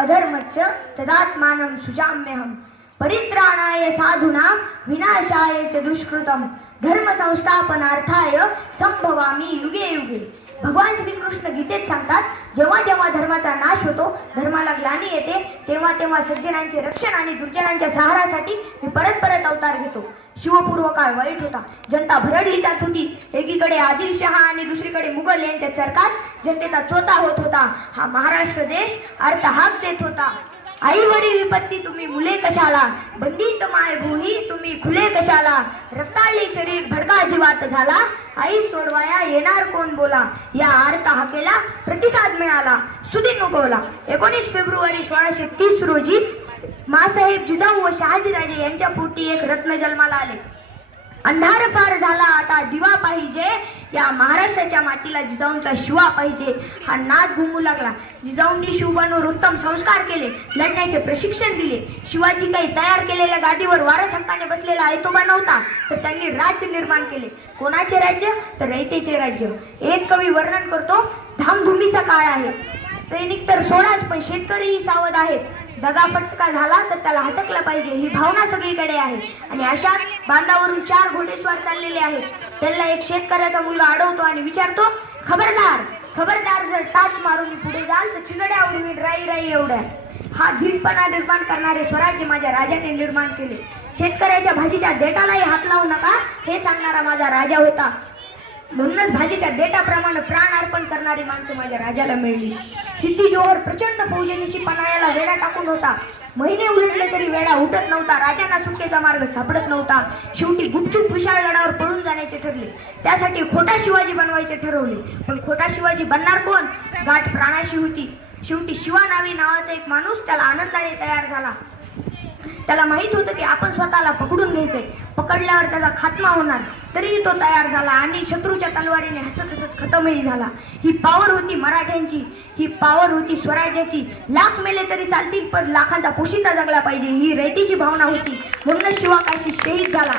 अधर्मस्य तदात्मानं सुजाम्यहं परित्राणाय साधूनां विनाशाय च दुष्कृतं। धर्म संस्थापनार्थाय संभवामी युगे युगे। भगवान श्रीकृष्ण गीतेत सांगतात जेव्हा जेव्हा धर्माचा नाश होतो धर्माला ग्लानी येते तेव्हा तेव्हा सज्जनांचे रक्षण आणि दुर्जनांच्या सहारासाठी मी परत परत अवतार घेतो. शिवपूर्व काळ वाईट होता. जनता भरडली जात होती. एकीकडे आदिलशहा आणि दुसरीकडे मुघल यांच्या सरकार जनतेचा चोता होत होता. हा महाराष्ट्र देश अर्थ हाक देत होता. आई वडील विपत्ती तुम्ही मुले कशाला? बंदीत माय भूही तुम्ही खुले कशाला? रक्ताळी शरीर भडका जीवात झाला? आई सोडवाया येणार कोण बोला? या आर्त हाकेला प्रतिसाद मिळाला. सुदिन उगवला. एकोणीस फेब्रुवारी सोळाशे तीस रोजी मासाहेब जिजाऊ व शहाजीराजे यांच्या पोटी एक रत्न जन्माला आले. अंधार पार झाला. आता दिवा पाहिजे. या महाराष्ट्राच्या मातीला जिजाऊंचा शिवा पाहिजे. हा नाद घुमू लागला. जिजाऊंनी शिवबांवर उत्तम संस्कार केले. लढण्याचे प्रशिक्षण दिले. शिवाजी काही तयार केलेल्या गादीवर वारस हक्काने बसलेला आयतोबा नव्हता तर त्यांनी राज्य निर्माण केले. कोणाचे राज्य? तर रयतेचे राज्य. एक कवी वर्णन करतो धामधुमीचा काळ आहे. सैनिक तर सोडाच पण शेतकरीही सावध आहेत. दगाफटका झाला तर त्याला हटकलं पाहिजे. ही भावना सगळीकडे आहे. आणि अशा बांधावरून चार घोडेश्वर चाललेले आहेत. त्यांना एक शेतकऱ्याचा मुलगा अडवतो आणि विचारतो खबरदार खबरदार जर टाच मारून पुढे जाल तर चिंगड्या उडवीन राई राई एवढ्या. हा धीटपणा निर्माण करणारे स्वराज्य माझ्या राजाने निर्माण केले. शेतकऱ्याच्या भाजीच्या देटालाही हात लावू नका हे सांगणारा माझा राजा होता. म्हणूनच भाजीच्या देटाप्रमाणे प्राण अर्पण करणारी माणसं माझ्या राजाला मिळली. सिद्धी जोहर प्रचंड फौजेनिशी पन्हाळ्याला वेढा टाकून होता. महिने उलटले तरी वेळा उठत नव्हता. राजांना सुटकेचा मार्ग सापडत नव्हता. शेवटी गुपचूप विशाळ गडावर पळून जाण्याचे ठरले. त्यासाठी खोटा शिवाजी बनवायचे ठरवले. पण खोटा शिवाजी बनणार कोण? गाठ प्राणाशी होती. शेवटी शिवा नावी नावाचा एक माणूस त्याला आनंदाने तयार झाला. त्याला माहीत होतं की आपण स्वतःला पकडून घ्यायचंय. पकडल्यावर त्याचा खात्मा होणार. तरीही तो तयार झाला आणि शत्रूच्या तलवारीने हसत हसत खतमही झाला. ही पावर होती मराठ्यांची. ही पावर होती स्वराज्याची. लाख मेले तरी चालतील पण लाखांचा पोशिता जगला पाहिजे. ही रयतीची भावना होती. म्हणूनच शिवाकाशी शहीद झाला.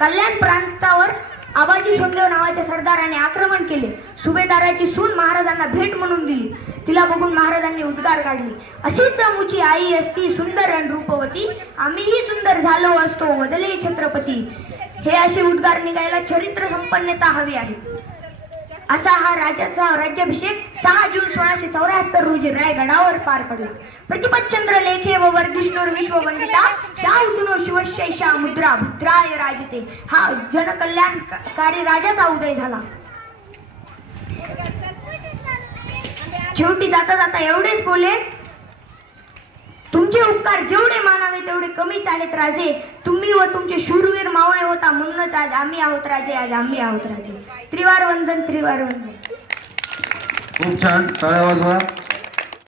कल्याण प्रांतावर आबाजी सोनदेव नावाच्या सरदाराने आक्रमण केले. सुभेदाराची सून महाराजांना भेट म्हणून दिली. तिला बघून महाराजांनी उद्गार काढले. अशीच मुची आई असती सुंदर आणि रूपवती. आम्हीही सुंदर झालो असतो मदले छत्रपती. हे असे उद्गार निघायला चरित्र संपन्नता हवी आहे. असा हा राजाचा राज्याभिषेक सहा जून सोळाशे चौऱ्याहत्तर रोजी रायगडावर पार पडला. प्रतिपतचंद्र लेखे व वर्धिष्णूर विश्ववंदिता शाहू सुनो शिवशैषा मुद्रा भद्राय राजते. हा जनकल्याणकारी राजाचा उदय झाला. शेवटी जाता जाता एवढेच बोले तुमचे उपकार जेवढे मानावे कमी चालेत राजे. तुम्ही व तुमचे शूरवीर मावळे होता म्हणूनच आज आम्ही आहोत राजे आज आम्ही आहोत राजे. त्रिवार वंदन त्रिवार वंदन. खूप छान. वाजवा.